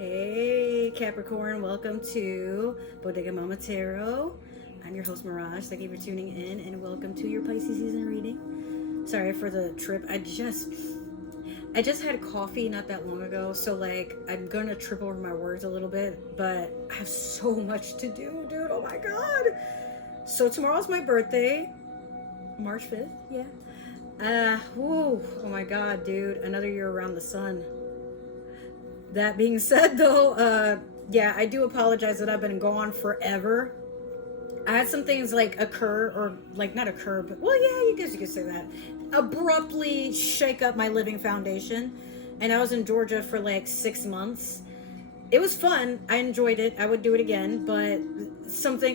Hey Capricorn, welcome to Bodega Mamí Tarot. I'm your host Miraj. Thank you for tuning in and welcome to your Pisces Season Reading. Sorry for the trip. I just had coffee not that long ago, so like I'm gonna trip over my words a little bit, but I have so much to do, dude. Oh my god. So tomorrow's my birthday. March 5th, yeah. Oh my god, dude. Another year around the sun. That being said, though, yeah, I do apologize that I've been gone forever. I had some things like occur, or like not occur, but well, yeah, you guess you could say that. Abruptly shake up my living foundation, and I was in Georgia for like 6 months. It was fun. I enjoyed it. I would do it again, but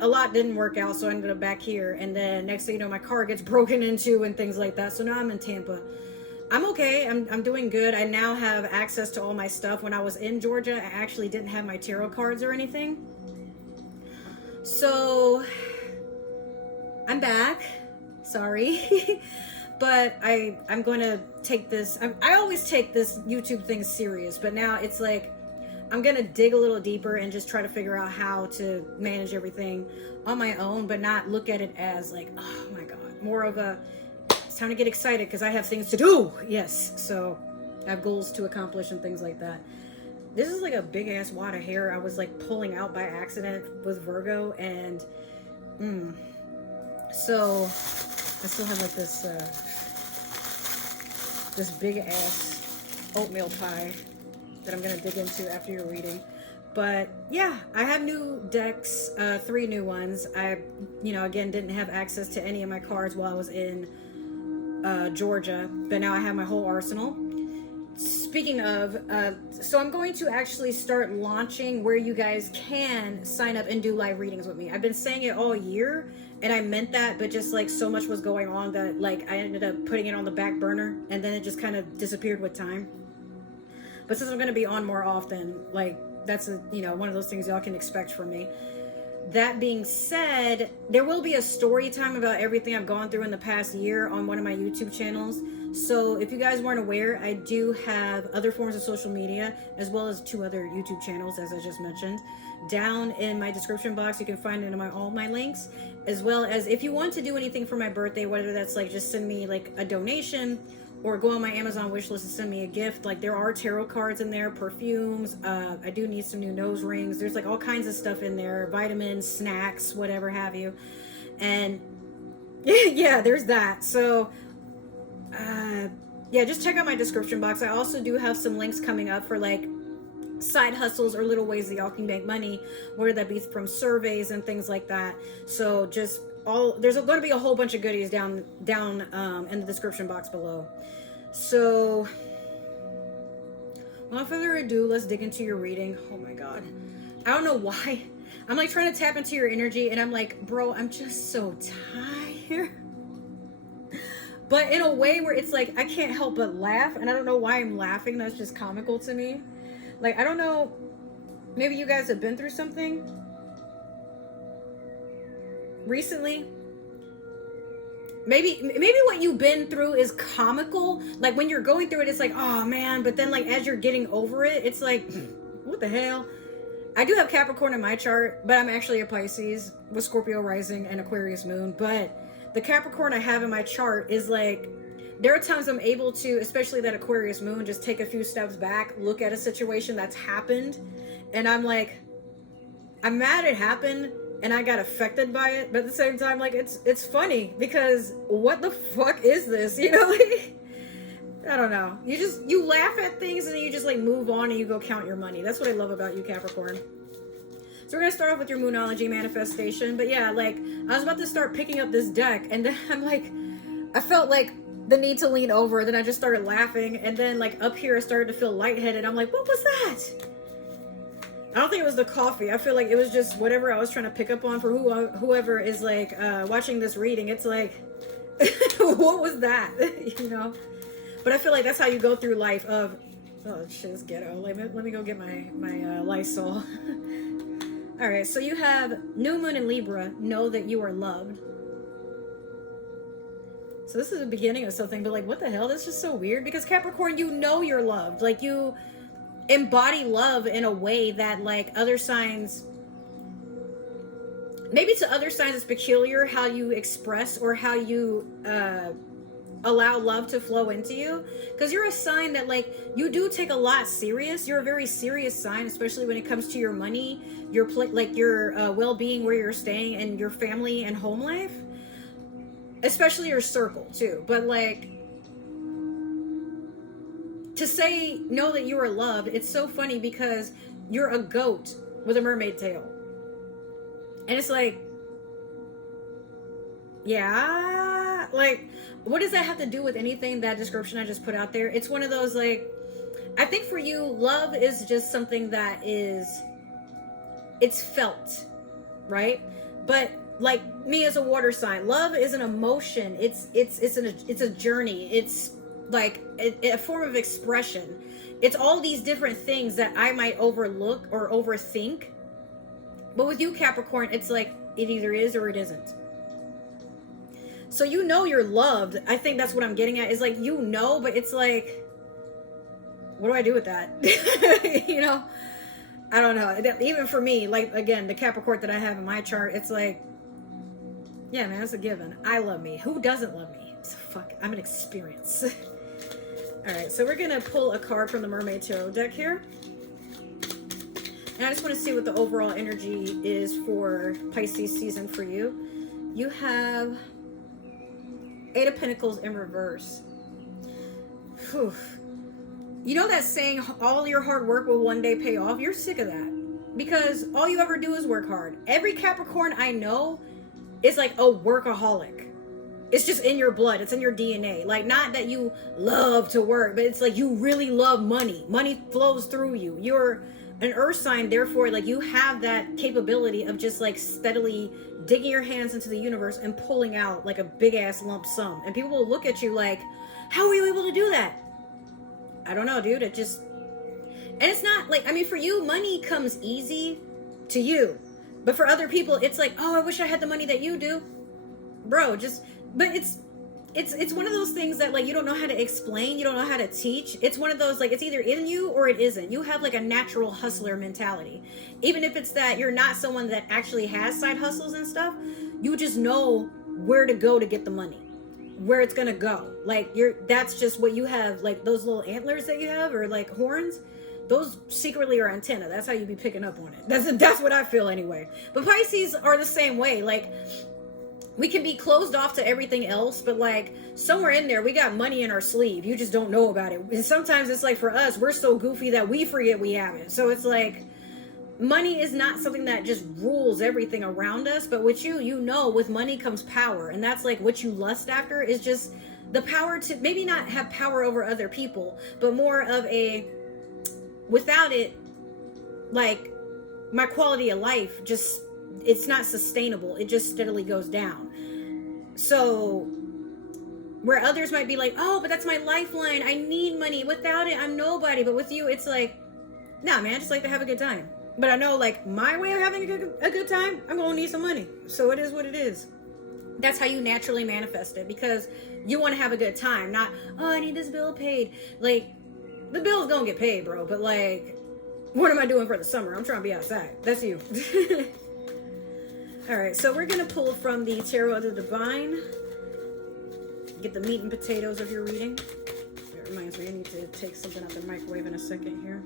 a lot didn't work out, so I ended up back here. And then next thing you know, my car gets broken into and things like that. So now I'm in Tampa. I'm okay. I'm doing good. I now have access to all my stuff. When I was in Georgia, I actually didn't have my tarot cards or anything. So I'm back. Sorry. But I'm going to take this. I always take this YouTube thing serious, but now it's like I'm going to dig a little deeper and just try to figure out how to manage everything on my own, but not look at it as like, oh my God, more of a, it's time to get excited because I have things to do. Yes. So I have goals to accomplish and things like that. This is like a big ass wad of hair I was like pulling out by accident with Virgo. And so I still have like this, this big ass oatmeal pie that I'm going to dig into after your reading. But yeah, I have new decks, 3 new ones. I, again, didn't have access to any of my cards while I was in Georgia, but now I have my whole arsenal. Speaking of, so I'm going to actually start launching where you guys can sign up and do live readings with me. I've been saying it all year, and I meant that, but just like so much was going on that like I ended up putting it on the back burner, and then it just kind of disappeared with time. But since I'm going to be on more often, like that's one of those things y'all can expect from me. That being said, there will be a story time about everything I've gone through in the past year on one of my YouTube channels. So if you guys weren't aware, I do have other forms of social media as well as 2 other YouTube channels, as I just mentioned. Down in my description box, you can find it in all my links, as well as if you want to do anything for my birthday, whether that's like just send me like a donation or go on my Amazon wish list and send me a gift. Like there are tarot cards in there, perfumes. I do need some new nose rings. There's like all kinds of stuff in there, vitamins, snacks, whatever have you. And yeah, there's that. So yeah, just check out my description box. I also do have some links coming up for like side hustles or little ways that y'all can make money, whether that be from surveys and things like that. So just there's going to be a whole bunch of goodies down in the description box below. So without further ado, let's dig into your reading. Oh my God, I don't know why I'm like trying to tap into your energy, and I'm like, bro, I'm just so tired. But in a way where it's like I can't help but laugh, and I don't know why I'm laughing. That's just comical to me. Like, I don't know, maybe you guys have been through something recently. Maybe what you've been through is comical. Like when you're going through it, it's like, oh man. But then like as you're getting over it, it's like, what the hell? I do have Capricorn in my chart, but I'm actually a Pisces with Scorpio rising and Aquarius moon. But the Capricorn I have in my chart is like, there are times I'm able to, especially that Aquarius moon, just take a few steps back, look at a situation that's happened, and I'm like, I'm mad it happened and I got affected by it, but at the same time, like it's funny because what the fuck is this? Like, I don't know. You laugh at things and then you just like move on and you go count your money. That's what I love about you, Capricorn. So we're gonna start off with your Moonology manifestation, but yeah, like I was about to start picking up this deck, and then I'm like, I felt like the need to lean over, then I just started laughing, and then like up here I started to feel lightheaded. I'm like, what was that? I don't think it was the coffee. I feel like it was just whatever I was trying to pick up on for whoever is like watching this reading. It's like, what was that? But I feel like that's how you go through life of, oh shit, it's ghetto. Let me go get my Lysol. All right, so you have New Moon in Libra, know that you are loved. So this is the beginning of something, but like, what the hell? That's just so weird because Capricorn, you know you're loved. Like embody love in a way that like other signs, maybe to other signs it's peculiar how you express or how you allow love to flow into you, because you're a sign that like you do take a lot serious. You're a very serious sign, especially when it comes to your money, your like your well-being, where you're staying, and your family and home life, especially your circle too. But like, to say know that you are loved, it's so funny because you're a goat with a mermaid tail, and it's like, yeah, like, what does that have to do with anything, that description I just put out there? It's one of those, like, I think for you, love is just something that is, it's felt, right? But like me as a water sign, love is an emotion. It's a journey. It's like a form of expression. It's all these different things that I might overlook or overthink. But with you, Capricorn, it's like it either is or it isn't. So you know you're loved. I think that's what I'm getting at, is like, you know, but it's like, what do I do with that? You know, I don't know. Even for me, like, again, the Capricorn that I have in my chart, it's like, yeah, man, it's a given. I love me. Who doesn't love me? So fuck, I'm an experience. All right, so we're gonna pull a card from the Mermaid Tarot deck here. And I just want to see what the overall energy is for Pisces season for you. You have Eight of Pentacles in reverse. Whew. You know that saying, all your hard work will one day pay off? You're sick of that. Because all you ever do is work hard. Every Capricorn I know is like a workaholic. It's just in your blood. It's in your DNA. Like, not that you love to work, but it's like you really love money. Money flows through you. You're an earth sign, therefore, like, you have that capability of just like steadily digging your hands into the universe and pulling out like a big ass lump sum. And people will look at you like, how are you able to do that? I don't know, dude. It just, and it's not like, I mean, for you, money comes easy to you, but for other people, it's like, oh, I wish I had the money that you do, bro. Just, but it's one of those things that like you don't know how to explain, you don't know how to teach. It's one of those, like, it's either in you or it isn't. You have like a natural hustler mentality. Even if it's that you're not someone that actually has side hustles and stuff, you just know where to go to get the money, where it's gonna go. Like, that's just what you have, like those little antlers that you have, or like horns, those secretly are antenna. That's how you be picking up on it. That's what I feel anyway. But Pisces are the same way. Like, we can be closed off to everything else, but like somewhere in there, we got money in our sleeve. You just don't know about it. And sometimes it's like, for us, we're so goofy that we forget we have it. So it's like, money is not something that just rules everything around us. But with you, you know, with money comes power. And that's like what you lust after, is just the power to maybe not have power over other people, but more of a, without it, like, my quality of life just, it's not sustainable. It just steadily goes down. So where others might be like, oh, but that's my lifeline, I need money, without it I'm nobody. But with you, it's like, nah, man, I just like to have a good time. But I know, like, my way of having a good time, I'm gonna need some money. So it is what it is. That's how you naturally manifest it, because you want to have a good time, not, oh, I need this bill paid. Like, the bill's gonna get paid, bro, but like, what am I doing for the summer? I'm trying to be outside. That's you. All right, so we're gonna pull from the Tarot of the Divine. Get the meat and potatoes of your reading. That reminds me, I need to take something out the microwave in a second here.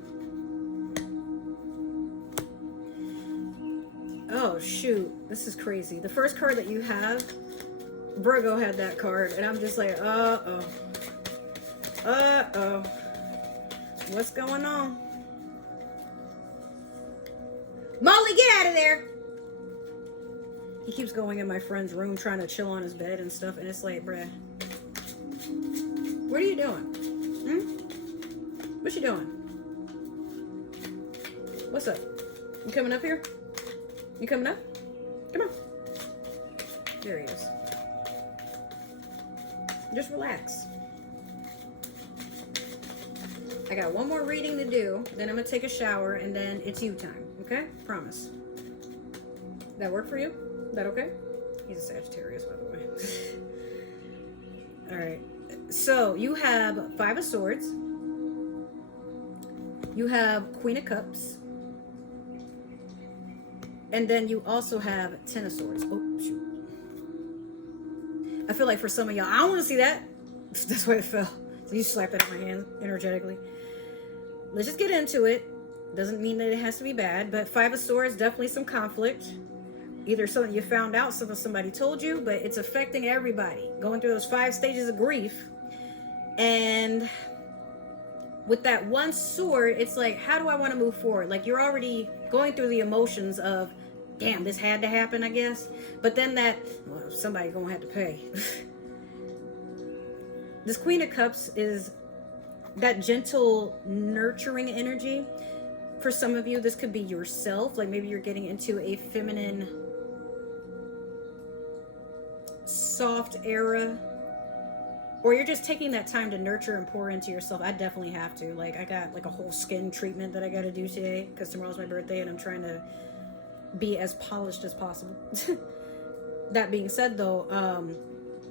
Oh shoot, this is crazy. The first card that you have, Virgo had that card, and I'm just like, uh-oh. What's going on? Molly, get out of there! He keeps going in my friend's room trying to chill on his bed and stuff, and it's like, bruh, what are you doing? What you doing? What's up? You coming up here? You coming up? Come on. There he is. Just relax. I got one more reading to do, then I'm gonna take a shower, and then it's you time, okay? Promise. That work for you? Is that okay? He's a Sagittarius, by the way. All right. So you have Five of Swords. You have Queen of Cups. And then you also have Ten of Swords. Oh, shoot. I feel like for some of y'all, I don't want to see that. That's why it fell. So you slapped it in my hand energetically. Let's just get into it. Doesn't mean that it has to be bad, but Five of Swords, definitely some conflict. Either something you found out, something somebody told you, but it's affecting everybody. Going through those 5 stages of grief. And with that one sword, it's like, how do I want to move forward? Like, you're already going through the emotions of, damn, this had to happen, I guess. But then that, well, somebody gonna have to pay. This Queen of Cups is that gentle, nurturing energy. For some of you, this could be yourself. Like maybe you're getting into a feminine, soft era. Or you're just taking that time to nurture and pour into yourself. I definitely have to. Like, I got like a whole skin treatment that I got to do today because tomorrow's my birthday and I'm trying to be as polished as possible. That being said, though,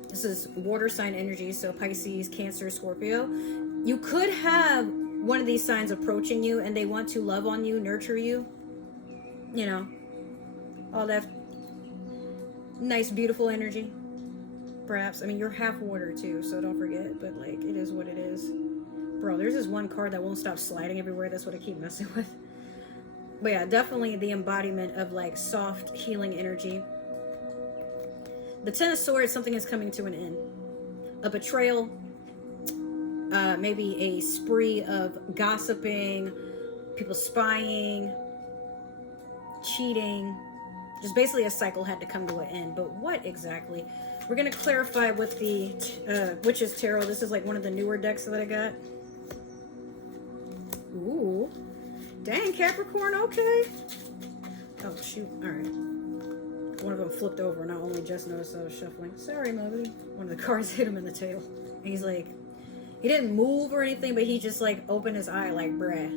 this is water sign energy, so Pisces, Cancer, Scorpio. You could have one of these signs approaching you and they want to love on you, nurture you. You know, all that nice, beautiful energy. Perhaps. I mean, you're half water too, so don't forget, but like, it is what it is. Bro, there's this one card that won't stop sliding everywhere. That's what I keep messing with. But yeah, definitely the embodiment of like soft, healing energy. The Ten of Swords, something is coming to an end. A betrayal, maybe a spree of gossiping, people spying, cheating. Just basically a cycle had to come to an end. But what exactly? We're going to clarify with the Witch's Tarot. This is like one of the newer decks that I got. Ooh. Dang, Capricorn, okay. Oh, shoot. All right. One of them flipped over, and I only just noticed I was shuffling. Sorry, Moby. One of the cards hit him in the tail. And he's like, he didn't move or anything, but he just like opened his eye like, bruh.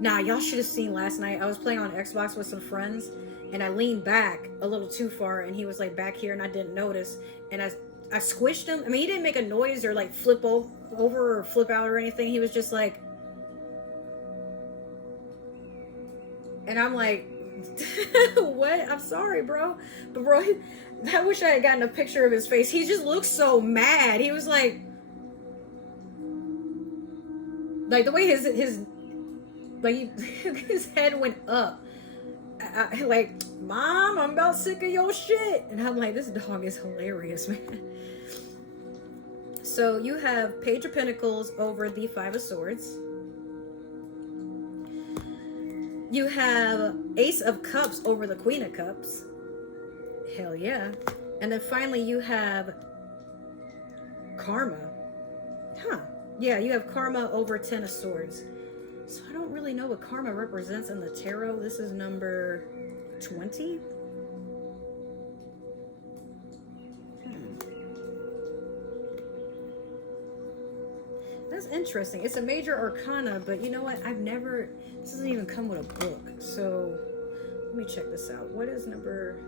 Nah, y'all should have seen last night. I was playing on Xbox with some friends, and I leaned back a little too far, and he was like back here, and I didn't notice. And I squished him. I mean, he didn't make a noise or like flip over or flip out or anything. He was just like, and I'm like, what? I'm sorry, bro. But bro, I wish I had gotten a picture of his face. He just looked so mad. He was like the way his like his head went up. I like, Mom, I'm about sick of your shit. And I'm like, this dog is hilarious, man. So you have Page of Pentacles over the Five of Swords. You have Ace of Cups over the Queen of Cups. Hell yeah. And then finally you have Karma. Huh. Yeah, you have Karma over Ten of Swords. So I don't really know what Karma represents in the tarot. This is number 20. That's interesting. It's a major arcana, but you know what? This doesn't even come with a book. So let me check this out. What is number...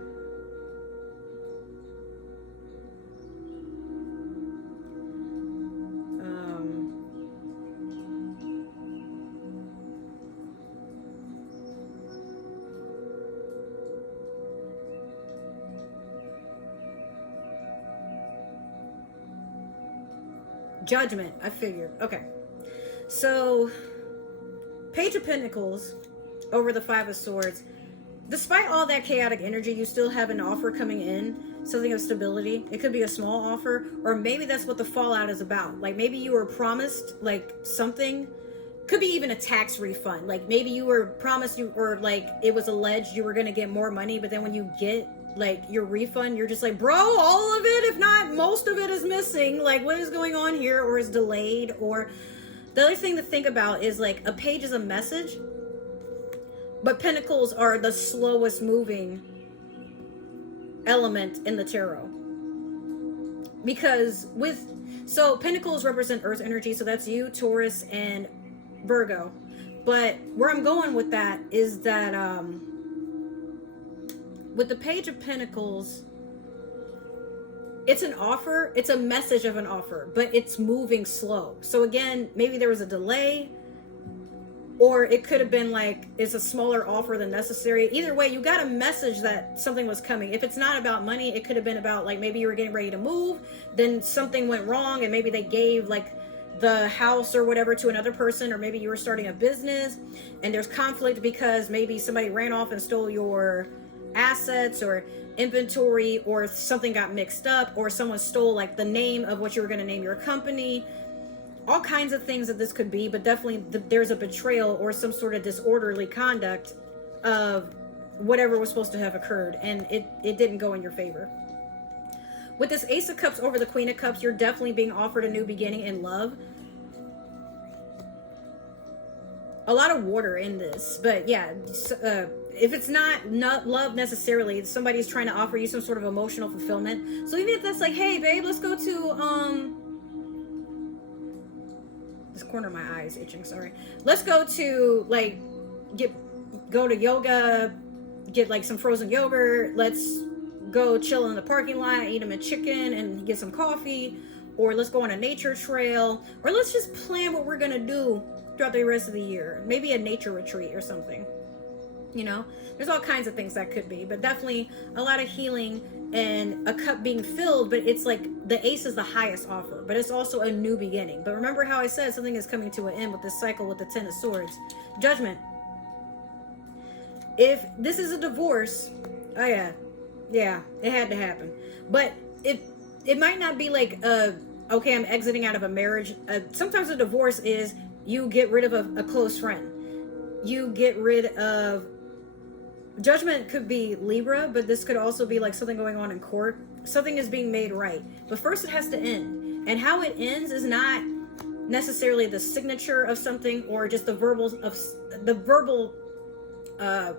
Judgment, I figured. Okay. So, Page of Pentacles over the Five of Swords. Despite all that chaotic energy, you still have an offer coming in. Something of stability. It could be a small offer. Or maybe that's what the fallout is about. Like, maybe you were promised, like, something. Could be even a tax refund. Like, maybe you were promised or, like, it was alleged you were going to get more money. But then when you get like your refund, you're just like, bro, all of it, if not most of it, is missing. Like, what is going on here? Or is delayed? Or the other thing to think about is like a page is a message, but pentacles are the slowest moving element in the tarot, because so pentacles represent earth energy, so that's you, Taurus, and Virgo. But where I'm going with that is that with the Page of Pentacles, it's an offer, it's a message of an offer, but it's moving slow. So again, maybe there was a delay, or it could have been like, it's a smaller offer than necessary. Either way, you got a message that something was coming. If it's not about money, it could have been about like, maybe you were getting ready to move, then something went wrong, and maybe they gave like the house or whatever to another person, or maybe you were starting a business and there's conflict because maybe somebody ran off and stole your assets or inventory, or something got mixed up, or someone stole like the name of what you were going to name your company. All kinds of things that this could be, but definitely there's a betrayal or some sort of disorderly conduct of whatever was supposed to have occurred, and it didn't go in your favor. With this Ace of Cups over the Queen of Cups, you're definitely being offered a new beginning in love. A lot of water in this, but yeah, if it's not love necessarily, somebody's trying to offer you some sort of emotional fulfillment. So even if that's like, hey babe, let's go to this corner of my eye is itching, sorry. Let's go to like go to yoga, get like some frozen yogurt, let's go chill in the parking lot, eat him a chicken and get some coffee, or let's go on a nature trail, or let's just plan what we're gonna do throughout the rest of the year. Maybe a nature retreat or something. You know, there's all kinds of things that could be, but definitely a lot of healing and a cup being filled. But it's like the Ace is the highest offer, but it's also a new beginning. But remember how I said something is coming to an end with this cycle with the Ten of Swords. Judgment. If this is a divorce, oh yeah, it had to happen. But it might not be like okay, I'm exiting out of a marriage. Sometimes a divorce is you get rid of a close friend. You get rid of... Judgment could be Libra, but this could also be like something going on in court. Something is being made right, but first it has to end. And how it ends is not necessarily the signature of something or just the verbal I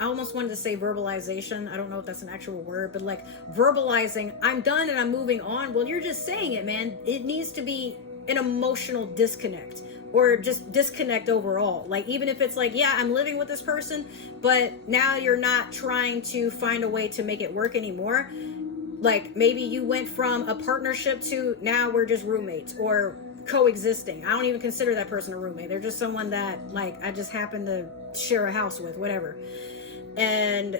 almost wanted to say verbalization. I don't know if that's an actual word, but like verbalizing, I'm done and I'm moving on. Well, you're just saying it, man. It needs to be an emotional disconnect, or just disconnect overall. Like, even if it's like, yeah, I'm living with this person, but now you're not trying to find a way to make it work anymore. Like, maybe you went from a partnership to now we're just roommates or coexisting. I don't even consider that person a roommate. They're just someone that like I just happen to share a house with, whatever. And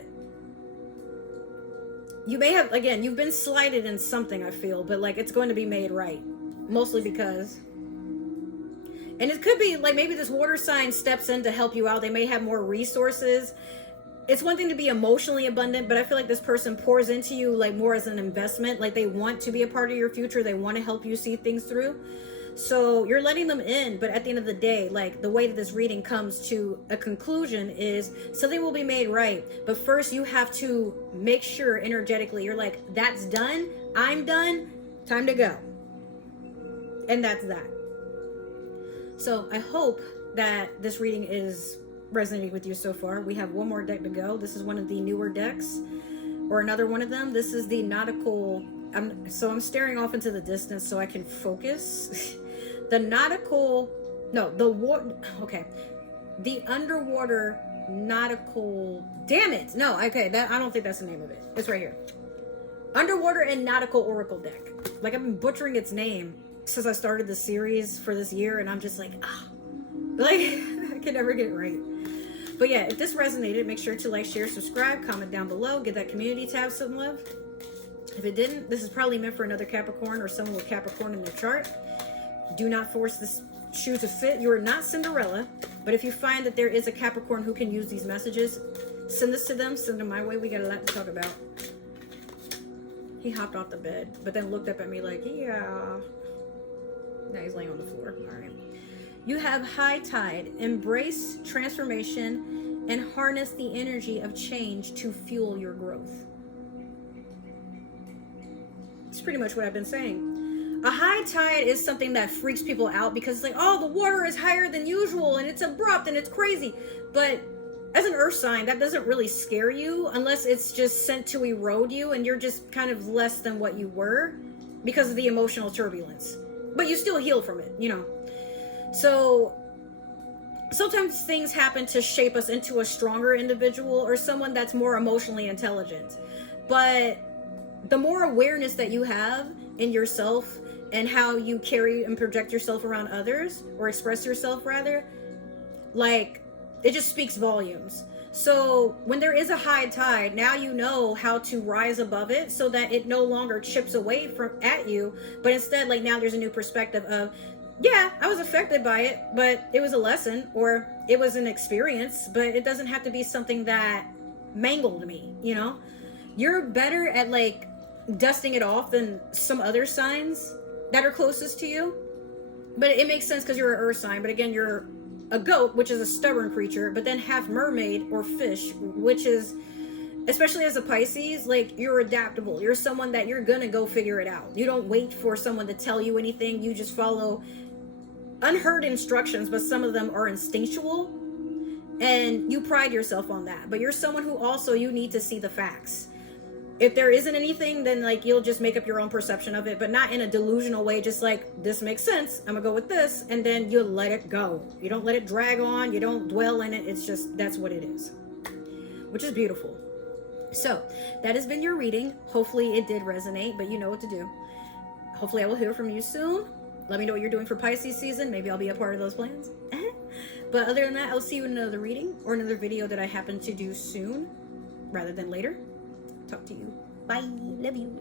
you may have, again, you've been slighted in something, I feel, but like it's going to be made right. Mostly because... And it could be like maybe this water sign steps in to help you out. They may have more resources. It's one thing to be emotionally abundant, but I feel like this person pours into you like more as an investment. Like they want to be a part of your future. They want to help you see things through. So you're letting them in, but at the end of the day, like the way that this reading comes to a conclusion is something will be made right. But first you have to make sure energetically you're like, that's done. I'm done. Time to go. And that's that. So I hope that this reading is resonating with you so far. We have one more deck to go. This is one of the newer decks, or another one of them. This is the nautical. I'm staring off into the distance so I can focus. The nautical, no, the underwater nautical. Damn it! No, okay, I don't think that's the name of it. It's right here. Underwater and Nautical Oracle deck. Like I've been butchering its name since I started the series for this year, and I'm just like, like I can never get it right. But yeah, if this resonated, make sure to like, share, subscribe, comment down below, give that community tab some love. If it didn't, this is probably meant for another Capricorn or someone with Capricorn in their chart. Do not force this shoe to fit. You are not Cinderella, but if you find that there is a Capricorn who can use these messages, send this to them, send them my way. We got a lot to talk about. He hopped off the bed, but then looked up at me like, yeah. Now he's laying on the floor. All right. You have high tide. Embrace transformation and harness the energy of change to fuel your growth. It's pretty much what I've been saying. A high tide is something that freaks people out because it's like, oh, the water is higher than usual and it's abrupt and it's crazy. But as an earth sign, that doesn't really scare you unless it's just sent to erode you and you're just kind of less than what you were because of the emotional turbulence. But you still heal from it, you know. So sometimes things happen to shape us into a stronger individual or someone that's more emotionally intelligent. But the more awareness that you have in yourself and how you carry and project yourself around others, or express yourself rather, like, it just speaks volumes. So when there is a high tide, now you know how to rise above it so that it no longer chips away from at you, but instead, like, now there's a new perspective of, yeah, I was affected by it, but it was a lesson, or it was an experience, but it doesn't have to be something that mangled me, you know? You're better at, like, dusting it off than some other signs that are closest to you. But it makes sense because you're an earth sign. But again, you're a goat, which is a stubborn creature, but then half mermaid or fish, which is, especially as a Pisces, like, you're adaptable. You're someone that you're gonna go figure it out. You don't wait for someone to tell you anything. You just follow unheard instructions, but some of them are instinctual, and you pride yourself on that. But you're someone who also, you need to see the facts. If there isn't anything, then, like, you'll just make up your own perception of it, but not in a delusional way. Just like, this makes sense, I'm gonna go with this, and then you let it go. You don't let it drag on, you don't dwell in it. It's just, that's what it is, which is beautiful. So that has been your reading. Hopefully it did resonate, but you know what to do. Hopefully I will hear from you soon. Let me know what you're doing for Pisces season. Maybe I'll be a part of those plans. But other than that, I'll see you in another reading or another video that I happen to do soon rather than later. Talk to you. Bye. Love you.